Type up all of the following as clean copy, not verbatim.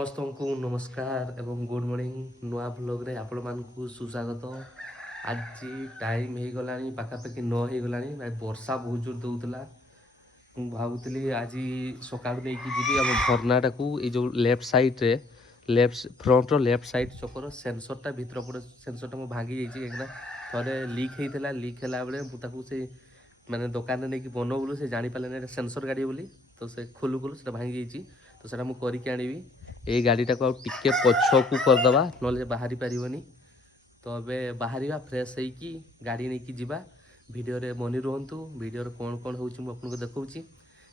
समस्त को नमस्कार एवं गुड मॉर्निंग नुआ ब्लॉग रे आपण मानकु सुस्वागत। आज टाइम हो गला पाखापाखि 9 हो गला भाई वर्षा बहुत जोर दौला। भावुली आज सका जी आम झरनाटा को ये लेफ्ट साइड रे लेफ्ट फ्रंट लेफ्ट साइड चकर सेंसरटा भर पड़े सेंसरटा मो भांगी जाइए थे लिक होता लिक है बेले मुझे माने दुकान नहीं कि बनो बोलू से जापारे सेंसर गाड़ी बोली तो से खोलू खोलू से भांगी जाइए तो सर मुझे करके आनी ये गाड़ीटा को टिके पछ को करदे ना बाहरी पारनी। तो ये बाहर फ्रेश होगी गाड़ी नहीं कि भिडियो बनी रुहतु भिडियो कौन कौन होपको देखा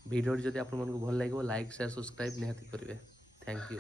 भिडियो जब आप भल लगे लाइक शेयर सब्सक्राइब निहाती करेंगे। Thank you.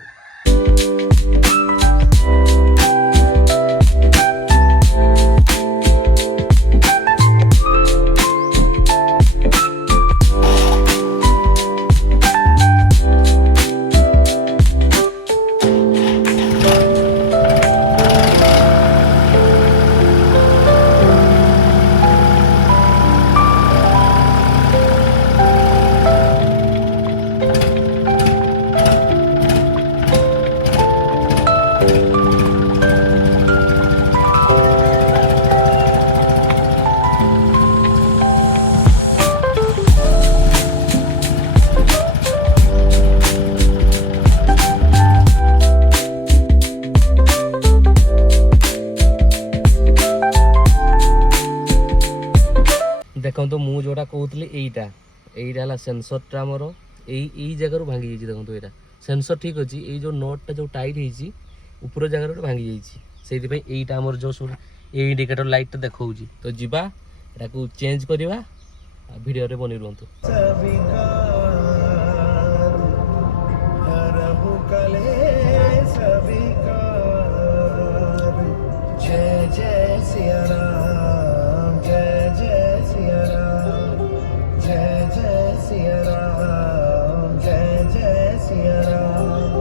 देखो तो मुझे जोटा कहते यहीटा यहीटा सेंसरटा आमर यही जगार भांगी जाइए। देखो यहाँ सेंसर ठीक अच्छे ये जो नटटा जो टाइट होती ऊपर जगार भांगी जाइए से आमर जो सब ये इंडिकेटर लाइटा देखा तो जीवा या चेंज करवा भिडियो बनी रुहतु। जय जय सिया राम जय जय सिया राम जय जय सिया राम जय जय सिया राम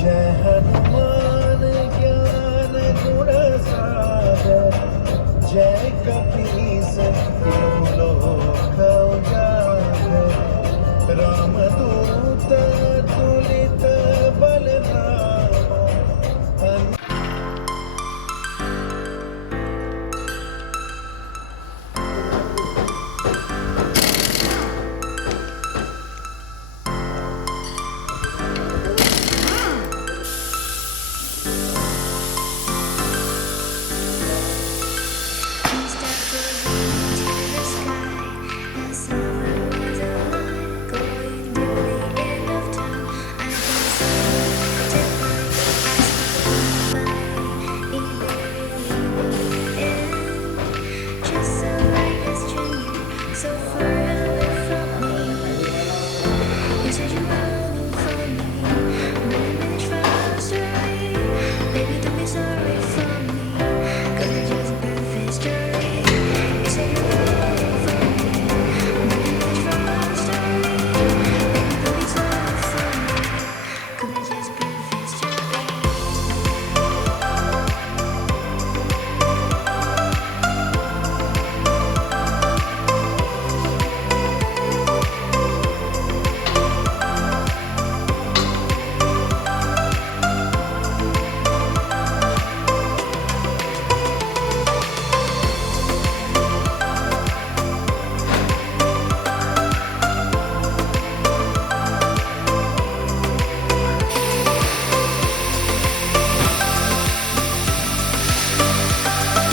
जय हनुमान ज्ञान गुण सागर जय कपीस तिहु लोक उजागर रामदूत तुलित बलधामा।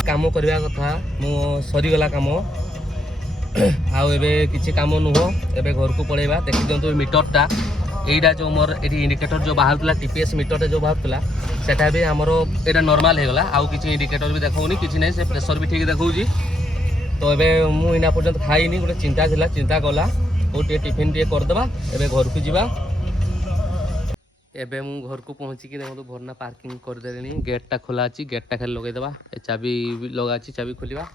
काम करवा कथा मो सरीगला कम आबे किसी कम नुह एबे घर को पलैबा देखी दिखाँ मीटरटा यहीटा जो मोर ये इंडिकेटर जो बाहर टीपीएस मीटरटा जो बाहर सेटा भी आमर यहाँ नॉर्मल हो गला आउ किसी इंडिकेटर भी देखा किसी ना से प्रेशर भी ठीक देखा। तो ये मुझे पर्यंत खाईनी गोटे चिंता थी चिंता गला और टिफिन टे करदे एबे घर को जीवा। एबे मु घर को पहुँचिकी देखो भरना पार्किंग करदे गेटा खोला अच्छी गेटा खाली लगेदेवा चाबी लगा चाबी खोलिया।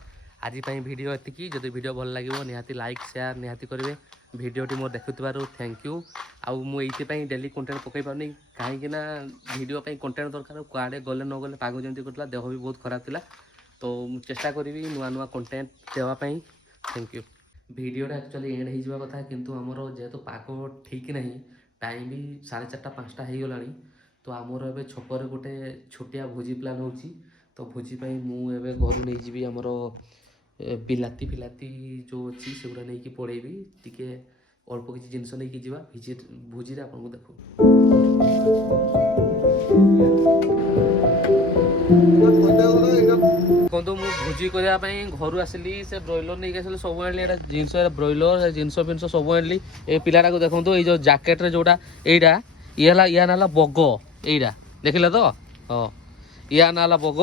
आज वीडियो एतिकी जदि वीडियो भल लगे निहाती लाइक शेयर निहाती करेंगे भिडियोटी मोर देखुवर थैंक यू। आउ मुझे डेली कंटेंट पकई पारनी कहीं भिडियो कंटेंट दरकार कुआड़े गले न गले पाग जमी करता देह भी बहुत खराब था तो चेष्टा करी नुआ नुआ कंटेंट देवाई। Thank you. भिडियोटा एक्चुअली एंड हो कथा किंतु आमर जेहेतु पाग ठीक नहीं टाइम भी 4:30-5ଟା ହେଇଗଲାଣି। ତ ଆମର ଏବେ ଛକରେ ଗୋଟେ ଛୋଟିଆ ଭୋଜି ପ୍ଲାନ୍ ହେଉଛି। ତ ଭୋଜି ପାଇଁ ମୁଁ ଏବେ ଘରୁ ନେଇଯିବି ଆମର ବିଲାତି ଫିଲାତି ଯେଉଁ ଅଛି ସେଗୁଡ଼ା ନେଇକି ପଳେଇବି। ଟିକେ ଅଳ୍ପ କିଛି ଜିନିଷ ନେଇକି ଯିବା ଭୋଜିରେ ଆପଣଙ୍କୁ ଦେଖୁ। ଦେଖନ୍ତୁ ମୁଁ ଭୋଜି କରିବା ପାଇଁ ଘରୁ ଆସିଲି, ସେ ବ୍ରଏଲର ନେଇକି ଆସିଲି, ସବୁ ଆଣିଲି। ଏଇଟା ଜିନିଷ ବ୍ରଏଲର ଜିନିଷ ଫିନିଷ ସବୁ ଆଣିଲି। ଏ ପିଲାଟାକୁ ଦେଖନ୍ତୁ, ଏଇ ଯେଉଁ ଜ୍ୟାକେଟରେ ଯେଉଁଟା ଏଇଟା ଇଆ ନା ହେଲା ବଗ। ଏଇଟା ଦେଖିଲେ ତ? ହଁ, ଇଆ ନା ହେଲା ବଗ।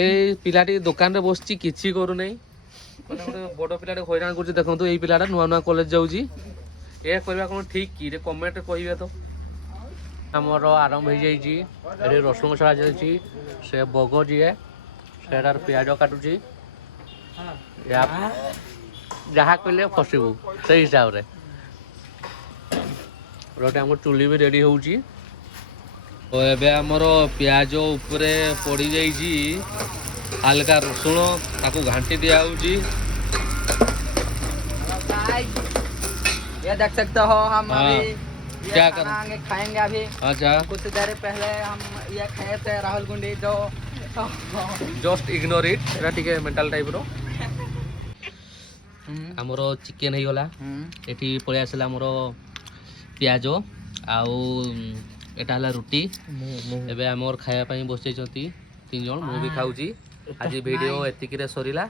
ଏଇ ପିଲାଟି ଦୋକାନରେ ବସିଛି, କିଛି କରୁନାହିଁ, ମାନେ ଗୋଟେ ବଡ଼ ପିଲାଟେ ହଇରାଣ କରୁଛି। ଦେଖନ୍ତୁ ଏଇ ପିଲାଟା ନୂଆ ନୂଆ କଲେଜ ଯାଉଛି। ଏ କରିବା କ'ଣ ଠିକ୍ କି? କମେଣ୍ଟରେ କହିବେ ତ। ଆମର ଆରମ୍ଭ ହେଇଯାଇଛି। ଏଠି ରସୁଣ ଛଡ଼ା ଚାଲିଛି। ସେ ବଗ ଯିଏ ସେଟାର ପିଆଜ କାଟୁଛି। ଯାହା କହିଲେ ଫସିବୁ ସେଇ ହିସାବରେ। ଆମର ଚୁଲି ବି ରେଡ଼ି ହେଉଛି। ତ ଏବେ ଆମର ପିଆଜ ଉପରେ ପଡ଼ିଯାଇଛି ହାଲକା ରସୁଣ, ତାକୁ ଘାଣ୍ଟି ଦିଆହେଉଛି। ये देख सकते हो हम अभी क्या ये खाना खाएंगे अभी। अच्छा, कुछ देर पहले हम ये खाए थे राहुल गुंडी जो जस्ट इग्नोर इट। एटा टिके मेंटल टाइप रो। हमर चिकन हे गला। एठी पळे आसला हमर प्याज आउ एटा हला रोटी। एबे हमर खाया पई बसै छथि 3 जण। मु भी खाउची। आज वीडियो एतिकी रे सरीला।